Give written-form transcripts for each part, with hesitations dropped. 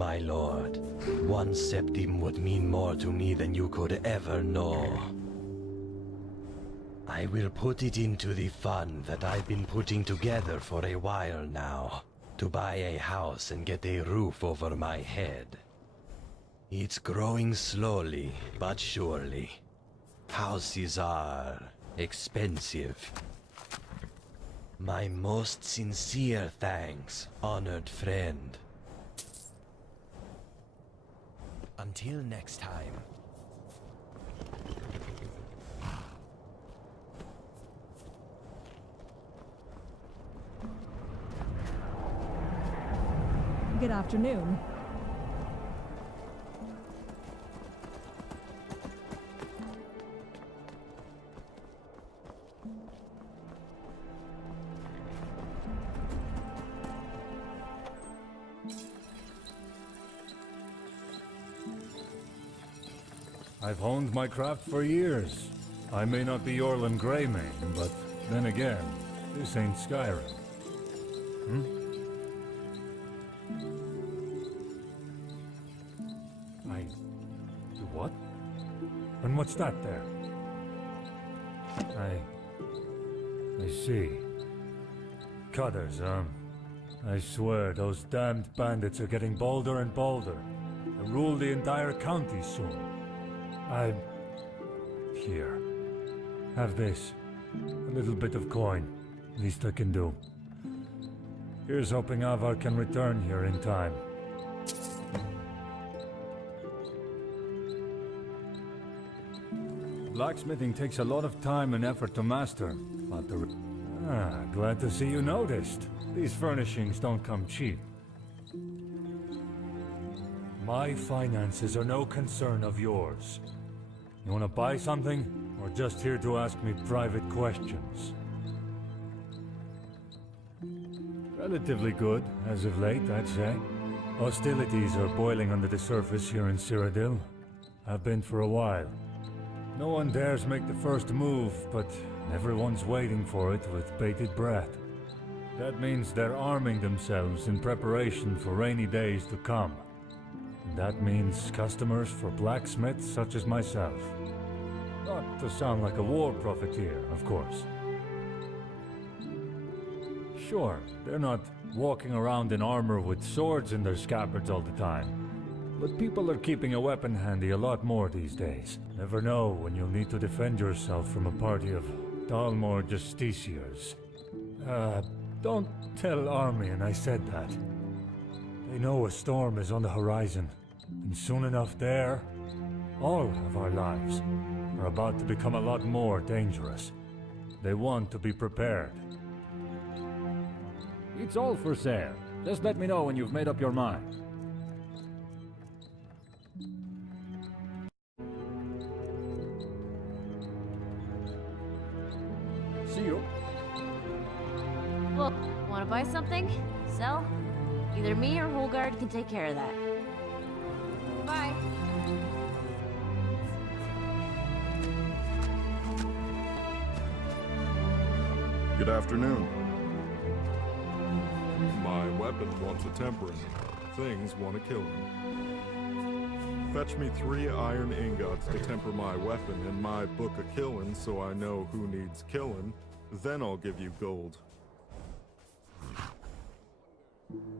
my lord. One septim would mean more to me than you could ever know. I will put it into the fund that I've been putting together for a while now, to buy a house and get a roof over my head. It's growing slowly, but surely. Houses are expensive. My most sincere thanks, honored friend. Until next time. Good afternoon. I've honed my craft for years. I may not be Orlan Greymane, but then again, this ain't Skyrim. Do what? And what's that there? I see. Cutters, huh? I swear, those damned bandits are getting bolder and bolder. They'll rule the entire county soon. Here. Have this. A little bit of coin. Least I can do. Here's hoping Avar can return here in time. Blacksmithing takes a lot of time and effort to master, but glad to see you noticed. These furnishings don't come cheap. My finances are no concern of yours. You want to buy something, or just here to ask me private questions? Relatively good, as of late, I'd say. Hostilities are boiling under the surface here in Cyrodiil. Have been for a while. No one dares make the first move, but everyone's waiting for it with bated breath. That means they're arming themselves in preparation for rainy days to come. And that means customers for blacksmiths such as myself. Not to sound like a war profiteer, of course. Sure, they're not walking around in armor with swords in their scabbards all the time. But people are keeping a weapon handy a lot more these days. Never know when you'll need to defend yourself from a party of Dalmor Justiciars. Don't tell Armian I said that. They know a storm is on the horizon, and soon enough there, all of our lives are about to become a lot more dangerous. They want to be prepared. It's all for sale. Just let me know when you've made up your mind. See you. Well, wanna buy something? Sell? Either me or Holgard can take care of that. Bye. Good afternoon. My weapon wants a tempering. Things want to kill him. Fetch me 3 iron ingots to temper my weapon and my book of killin' so I know who needs killin'. Then I'll give you gold.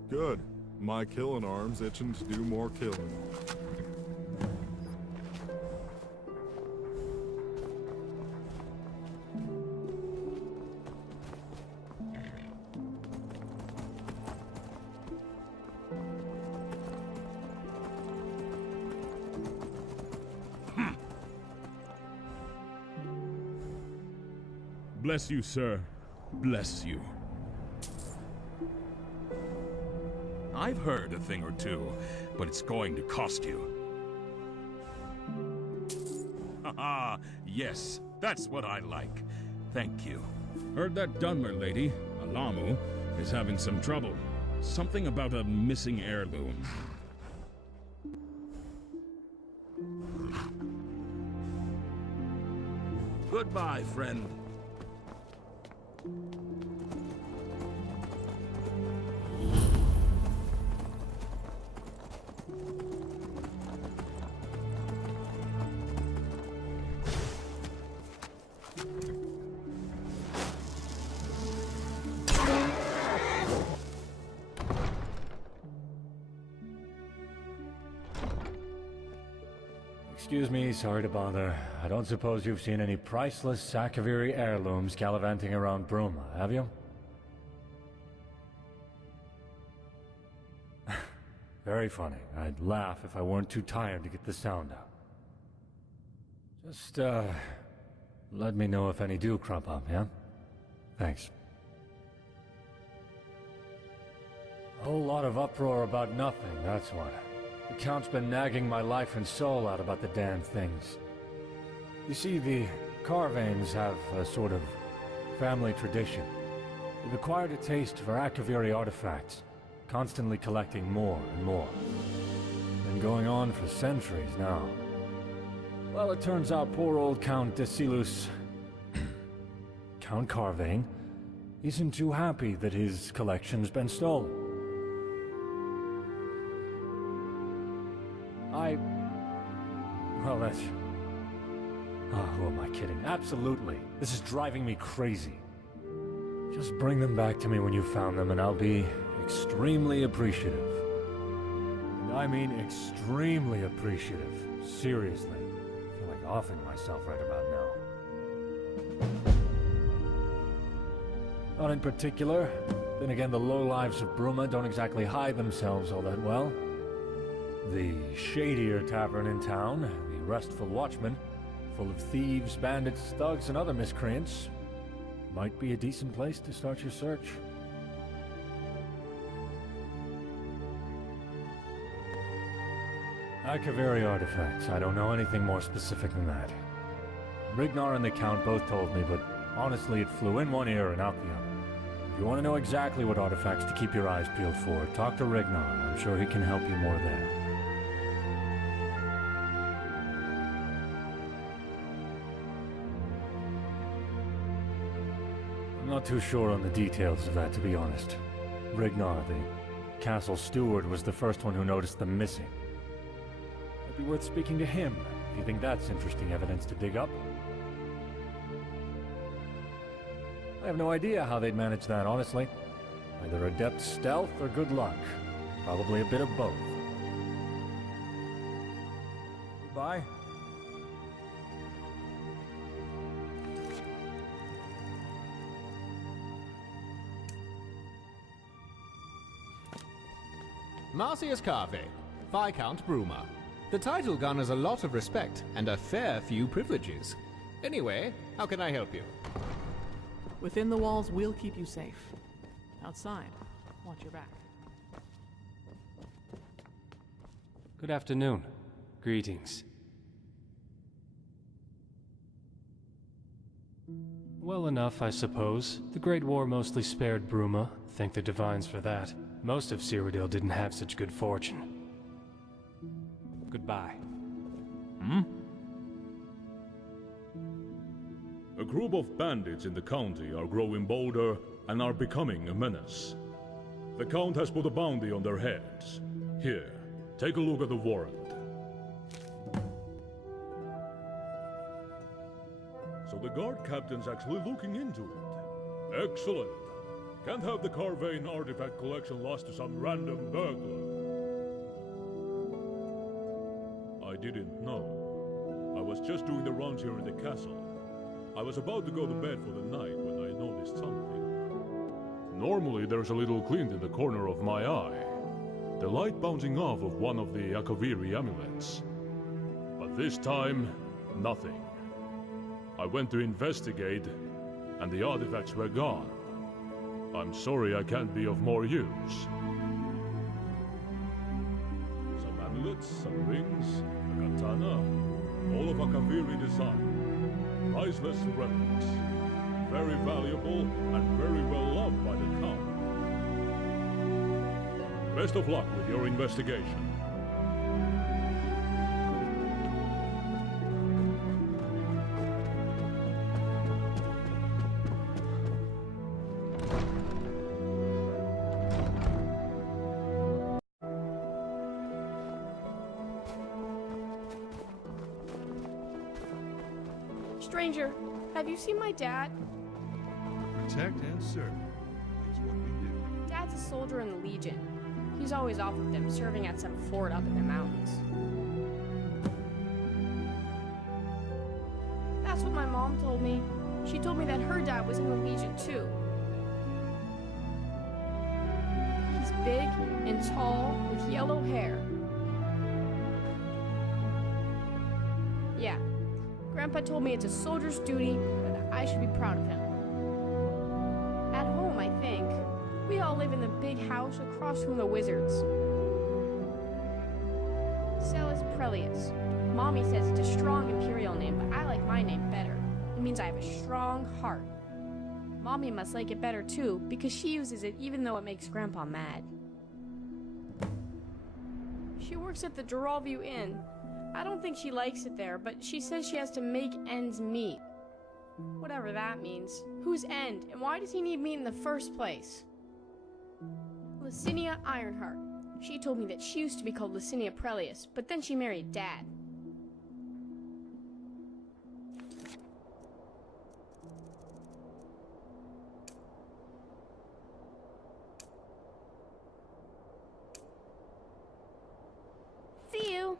Good. My killin' arm's itching to do more killin'. Bless you, sir. Bless you. I've heard a thing or two, but it's going to cost you. Haha, yes, that's what I like. Thank you. Heard that Dunmer lady, Alamu, is having some trouble. Something about a missing heirloom. Goodbye, friend. Excuse me, sorry to bother. I don't suppose you've seen any priceless Sakaviri heirlooms gallivanting around Bruma, have you? Very funny. I'd laugh if I weren't too tired to get the sound out. Just, let me know if any do crop up, yeah? Thanks. A whole lot of uproar about nothing, that's what. The Count's been nagging my life and soul out about the damn things. You see, the Carvanes have a sort of family tradition. They've acquired a taste for Akaviri artifacts, constantly collecting more and more. Been going on for centuries now. Well, it turns out poor old Count Desilus, Count Carvane, isn't too happy that his collection's been stolen. Well, that's... Oh, who am I kidding? Absolutely. This is driving me crazy. Just bring them back to me when you found them, and I'll be extremely appreciative. And I mean extremely appreciative. Seriously. I feel like offing myself right about now. Not in particular. Then again, the lowlives of Bruma don't exactly hide themselves all that well. The shadier tavern in town, the Restful Watchman, full of thieves, bandits, thugs, and other miscreants, might be a decent place to start your search. Akaviri artifacts. I don't know anything more specific than that. Rignar and the Count both told me, but honestly it flew in one ear and out the other. If you want to know exactly what artifacts to keep your eyes peeled for, talk to Rignar. I'm sure he can help you more there. I'm not too sure on the details of that, to be honest. Rignar, the castle steward, was the first one who noticed them missing. It'd be worth speaking to him, if you think that's interesting evidence to dig up. I have no idea how they'd manage that, honestly. Either adept stealth or good luck. Probably a bit of both. Goodbye. Marcius Carve, Viscount Bruma. The title garners a lot of respect and a fair few privileges. Anyway, how can I help you? Within the walls, we'll keep you safe. Outside, watch your back. Good afternoon. Greetings. Well enough, I suppose. The Great War mostly spared Bruma. Thank the Divines for that. Most of Cyrodiil didn't have such good fortune. Goodbye. A group of bandits in the county are growing bolder and are becoming a menace. The Count has put a bounty on their heads. Here, take a look at the warrant. So the guard captain's actually looking into it. Excellent. Can't have the Carvane artifact collection lost to some random burglar. I didn't know. I was just doing the rounds here in the castle. I was about to go to bed for the night when I noticed something. Normally there's a little glint in the corner of my eye. The light bouncing off of one of the Akaviri amulets. But this time, nothing. I went to investigate, and the artifacts were gone. I'm sorry I can't be of more use. Some amulets, some rings, a katana, all of Akaviri design. Priceless relics. Very valuable and very well loved by the Count. Best of luck with your investigation. Stranger, have you seen my dad? Protect and serve is what we do. Dad's a soldier in the Legion. He's always off with them, serving at some fort up in the mountains. That's what my mom told me. She told me that her dad was in the Legion too. He's big and tall with yellow hair. Yeah, Grandpa told me it's a soldier's duty and that I should be proud of him. At home, I think. We all live in the big house across from the wizards. Celis Prelius. Mommy says it's a strong Imperial name, but I like my name better. It means I have a strong heart. Mommy must like it better too, because she uses it even though it makes Grandpa mad. She works at the Geralview Inn. I don't think she likes it there, but she says she has to make ends meet. Whatever that means. Whose end, and why does he need me in the first place? Licinia Ironheart. She told me that she used to be called Licinia Prelius, but then she married Dad. See you.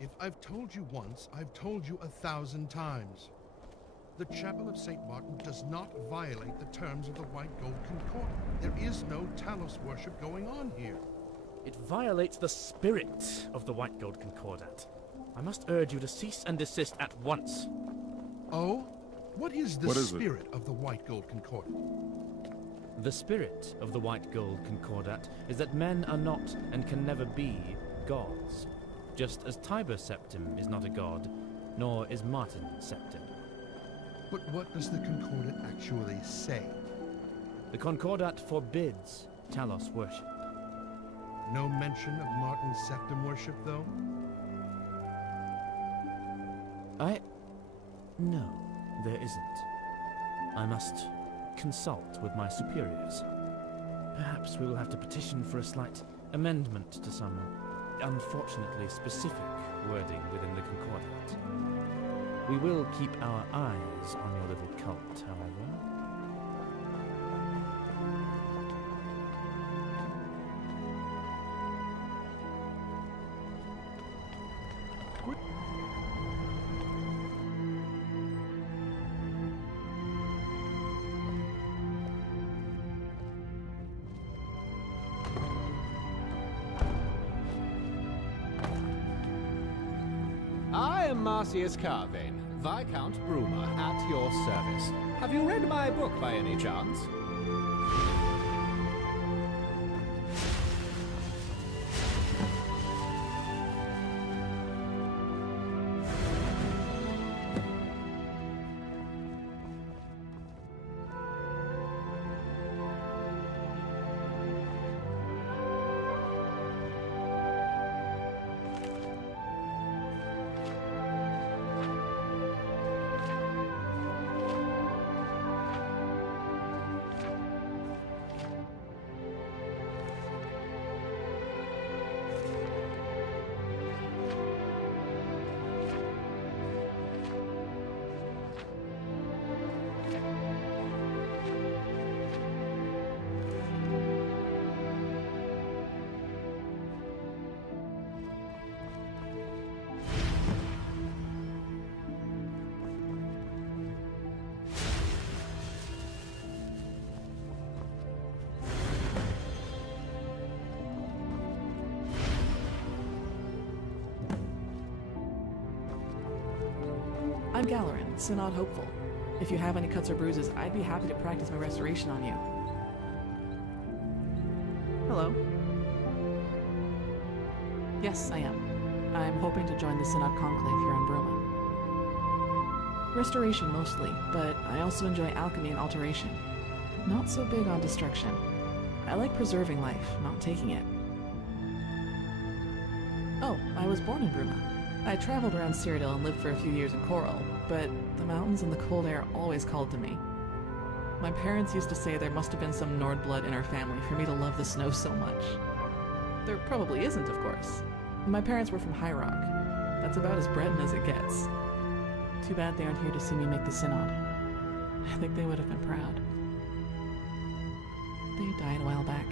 If I've told you once, I've told you 1,000 times. The Chapel of St. Martin does not violate the terms of the White Gold Concordat. There is no Talos worship going on here. It violates the spirit of the White Gold Concordat. I must urge you to cease and desist at once. Oh? What is the What is spirit of the White Gold Concordat? The spirit of the White Gold Concordat is that men are not and can never be gods. Just as Tiber Septim is not a god, nor is Martin Septim. But what does the Concordat actually say? The Concordat forbids Talos worship. No mention of Martin Septim worship, though? No, there isn't. I must consult with my superiors. Perhaps we will have to petition for a slight amendment to some unfortunately specific wording within the Concordat. We will keep our eyes on your little cult, however. I am Marcius Carvane, Viscount Bruma, at your service. Have you read my book by any chance? I'm Galarin, Synod Hopeful. If you have any cuts or bruises, I'd be happy to practice my restoration on you. Hello. Yes, I am. I'm hoping to join the Synod Conclave here on Bruma. Restoration mostly, but I also enjoy alchemy and alteration. Not so big on destruction. I like preserving life, not taking it. Oh, I was born in Bruma. I traveled around Cyrodiil and lived for a few years in Coral, but the mountains and the cold air always called to me. My parents used to say there must have been some Nord blood in our family for me to love the snow so much. There probably isn't, of course. My parents were from High Rock. That's about as Breton as it gets. Too bad they aren't here to see me make the Synod. I think they would have been proud. They died a while back.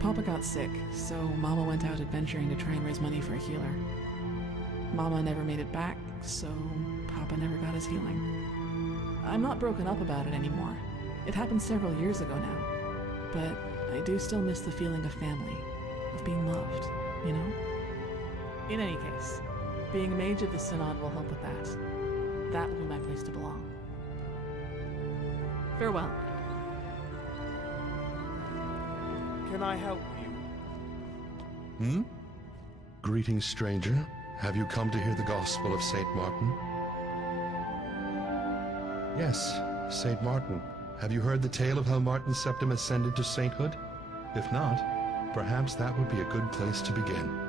Papa got sick, so Mama went out adventuring to try and raise money for a healer. Mama never made it back, so Papa I never got his healing. I'm not broken up about it anymore. It happened several years ago now. But I do still miss the feeling of family, of being loved, you know? In any case, being a mage of the Synod will help with that. That will be my place to belong. Farewell. Can I help you? Greetings, stranger. Have you come to hear the gospel of Saint Martin? Yes, Saint Martin. Have you heard the tale of how Martin Septim ascended to sainthood? If not, perhaps that would be a good place to begin.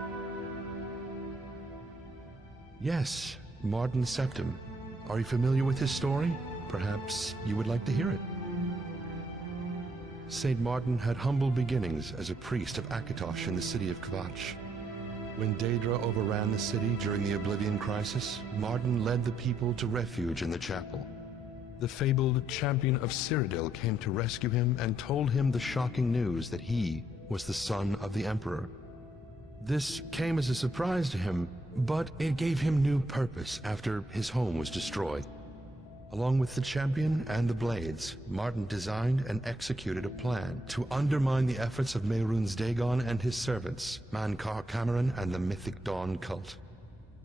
Yes, Martin Septim. Are you familiar with his story? Perhaps you would like to hear it. Saint Martin had humble beginnings as a priest of Akatosh in the city of Kvatch. When Daedra overran the city during the Oblivion crisis, Martin led the people to refuge in the chapel. The fabled champion of Cyrodiil came to rescue him and told him the shocking news that he was the son of the Emperor. This came as a surprise to him, but it gave him new purpose after his home was destroyed. Along with the champion and the blades, Martin designed and executed a plan to undermine the efforts of Mehrunes Dagon and his servants, Mankar Cameron and the Mythic Dawn cult.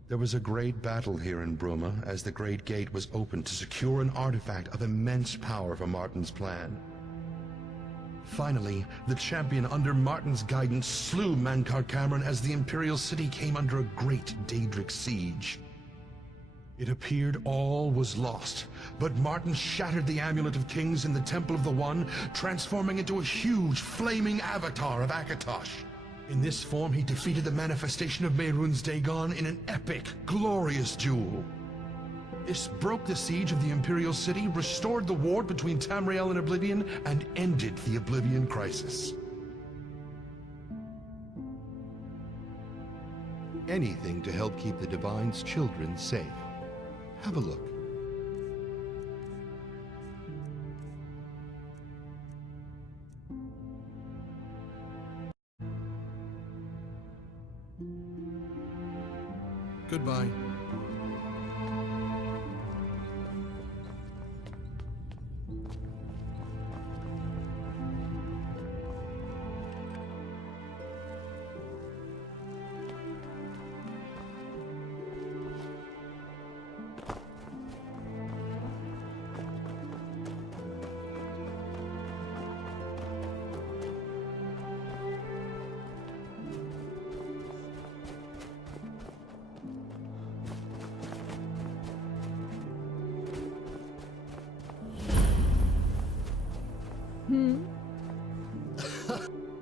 There was a great battle here in Bruma as the Great Gate was opened to secure an artifact of immense power for Martin's plan. Finally, the champion under Martin's guidance slew Mankar Cameron as the Imperial City came under a great Daedric siege. It appeared all was lost, but Martin shattered the Amulet of Kings in the Temple of the One, transforming into a huge, flaming avatar of Akatosh. In this form, he defeated the manifestation of Mehrunes Dagon in an epic, glorious duel. This broke the siege of the Imperial City, restored the war between Tamriel and Oblivion, and ended the Oblivion crisis. Anything to help keep the Divine's children safe. Have a look. Goodbye.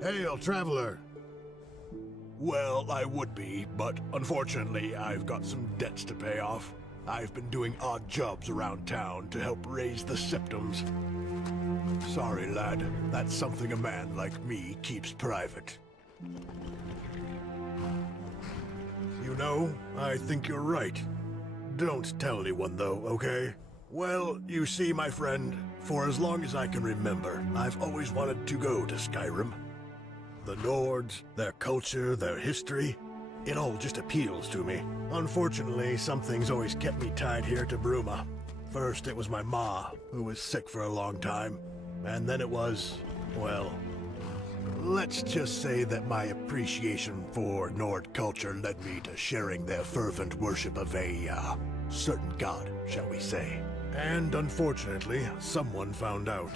Hail, traveler! Well, I would be, but unfortunately I've got some debts to pay off. I've been doing odd jobs around town to help raise the septums. Sorry, lad. That's something a man like me keeps private. You know, I think you're right. Don't tell anyone, though, okay? Well, you see, my friend, for as long as I can remember, I've always wanted to go to Skyrim. The Nords, their culture, their history, it all just appeals to me. Unfortunately, something's always kept me tied here to Bruma. First, it was my ma, who was sick for a long time. And then it was, well, let's just say that my appreciation for Nord culture led me to sharing their fervent worship of a, certain god, shall we say. And unfortunately, someone found out.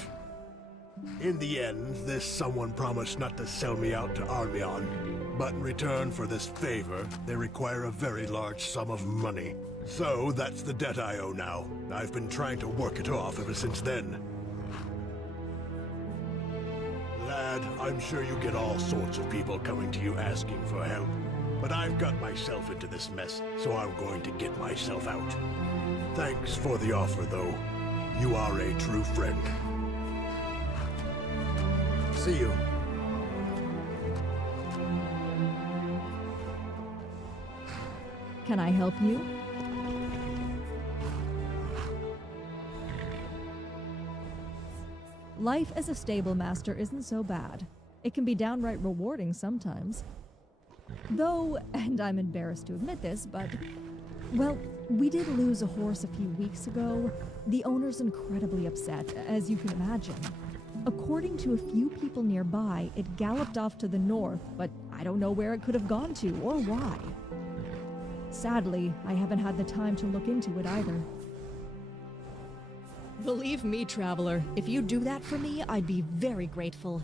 In the end, this someone promised not to sell me out to Armion, but in return for this favor, they require a very large sum of money. So that's the debt I owe now. I've been trying to work it off ever since then. Lad, I'm sure you get all sorts of people coming to you asking for help, but I've got myself into this mess, so I'm going to get myself out. Thanks for the offer, though. You are a true friend. See you. Can I help you? Life as a stable master isn't so bad. It can be downright rewarding sometimes. Though, and I'm embarrassed to admit this, but Well, we did lose a horse a few weeks ago. The owner's incredibly upset, as you can imagine. According to a few people nearby, it galloped off to the north, but I don't know where it could have gone to or why. Sadly, I haven't had the time to look into it either. Believe me, traveler, if you do that for me, I'd be very grateful.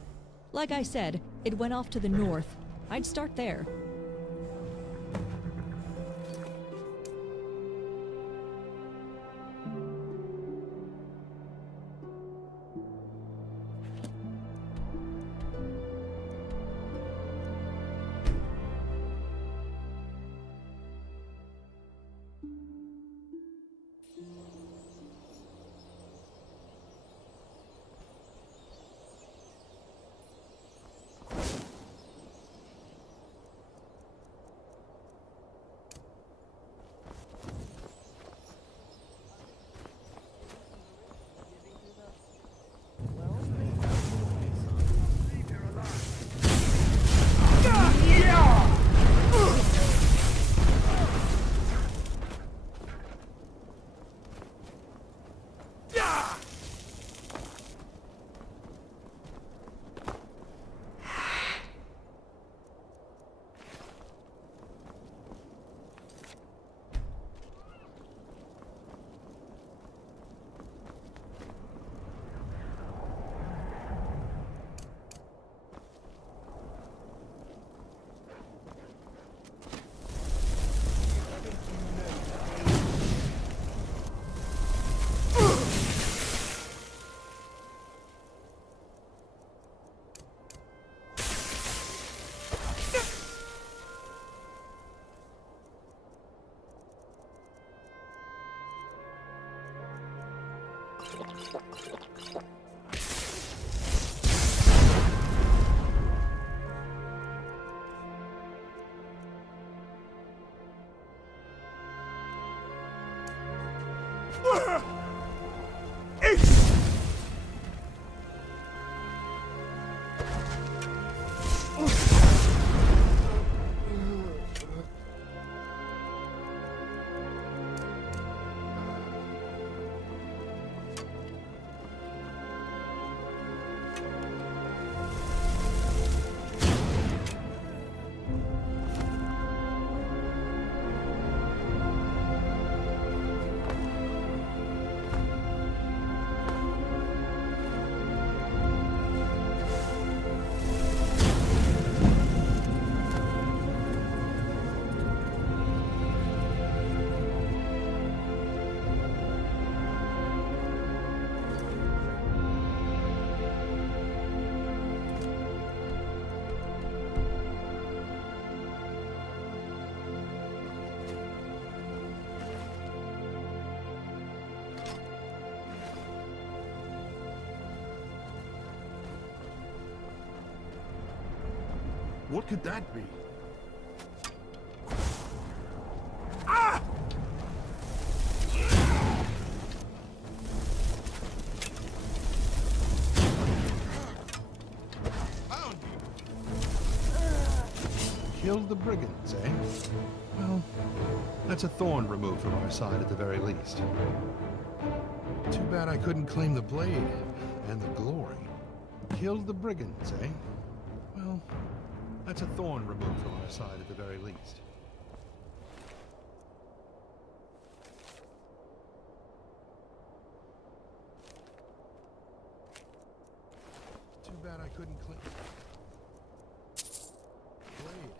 Like I said, it went off to the north. I'd start there. What could that be? Found you. Killed the brigands, eh? Well, that's a thorn removed from our side at the very least. Too bad I couldn't claim the blade and the glory. Killed the brigands, eh? Well, that's a thorn removed from our side at the very least. Too bad I couldn't claim blade.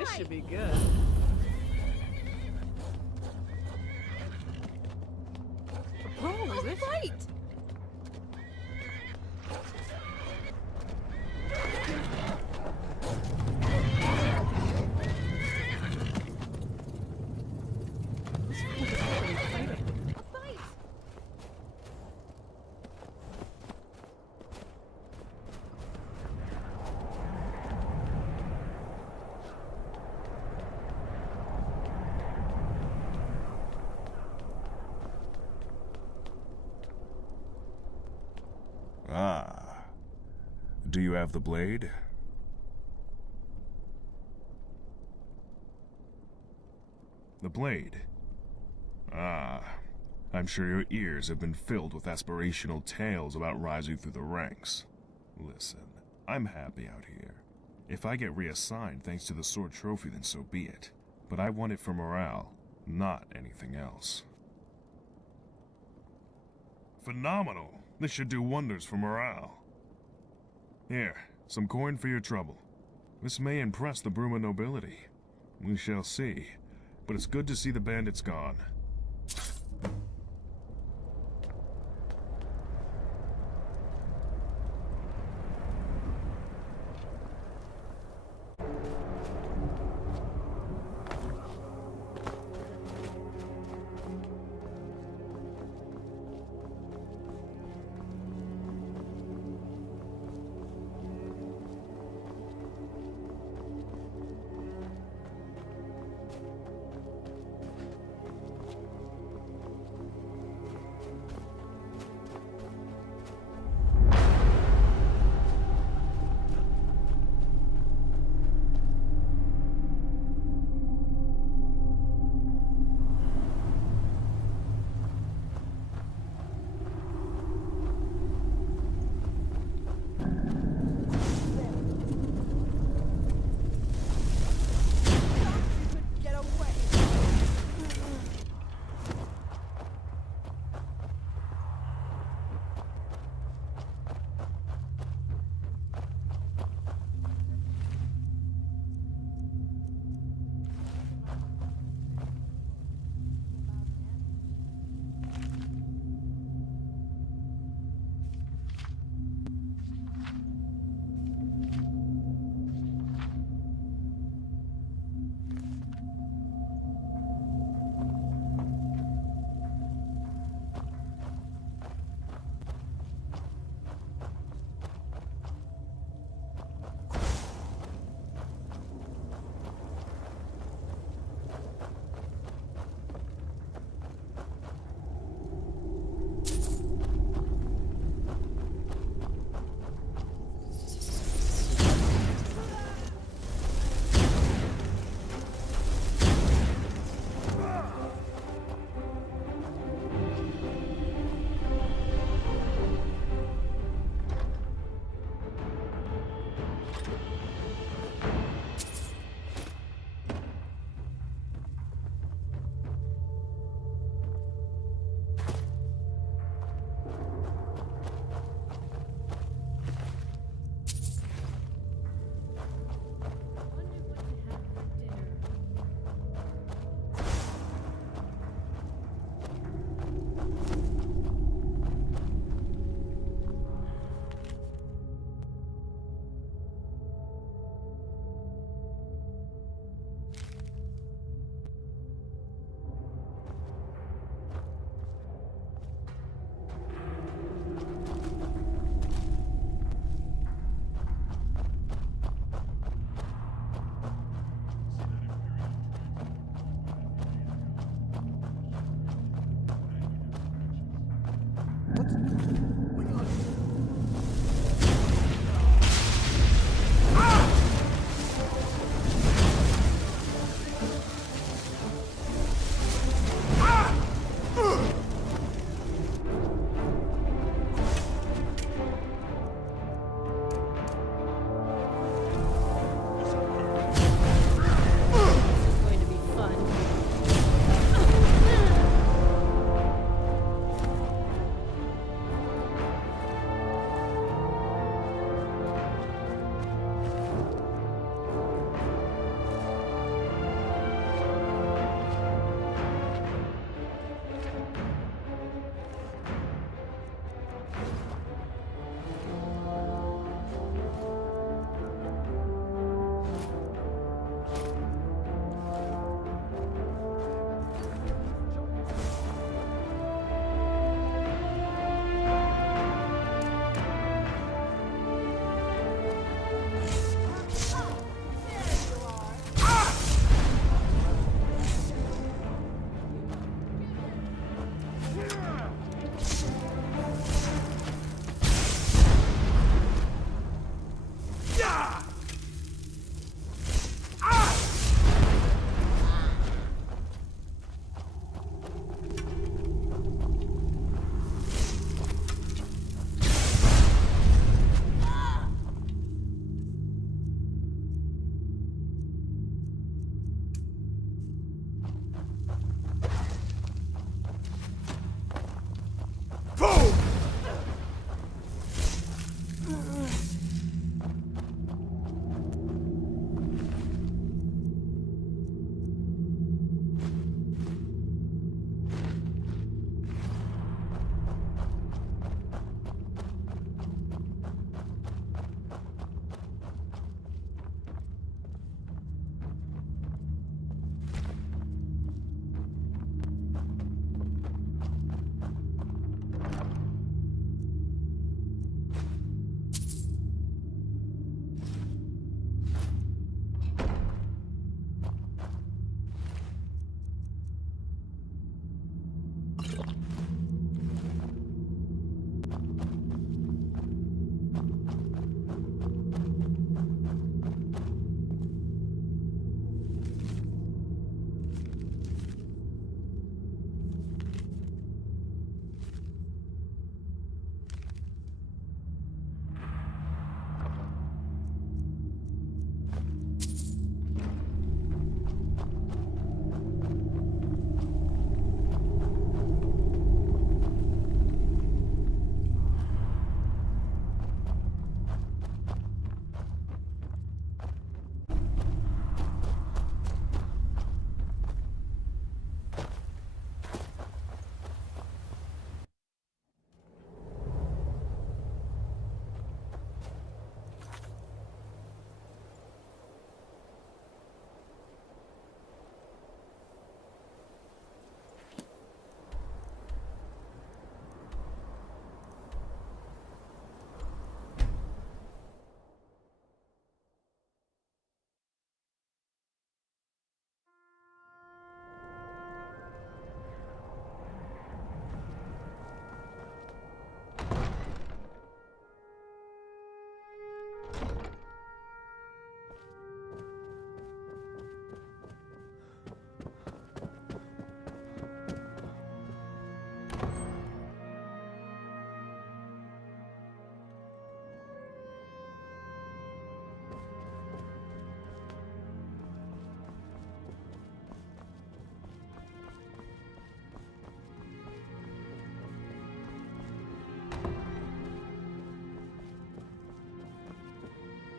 This should be good. Oh, is this right? Ah. Do you have the blade? The blade? Ah. I'm sure your ears have been filled with aspirational tales about rising through the ranks. Listen, I'm happy out here. If I get reassigned thanks to the sword trophy, then so be it. But I want it for morale, not anything else. Phenomenal! This should do wonders for morale. Here, some coin for your trouble. This may impress the Bruma nobility. We shall see. But it's good to see the bandits gone.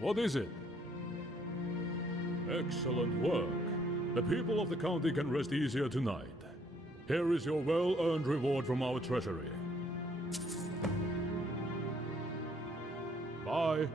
What is it? Excellent work. The people of the county can rest easier tonight. Here is your well-earned reward from our treasury. Bye.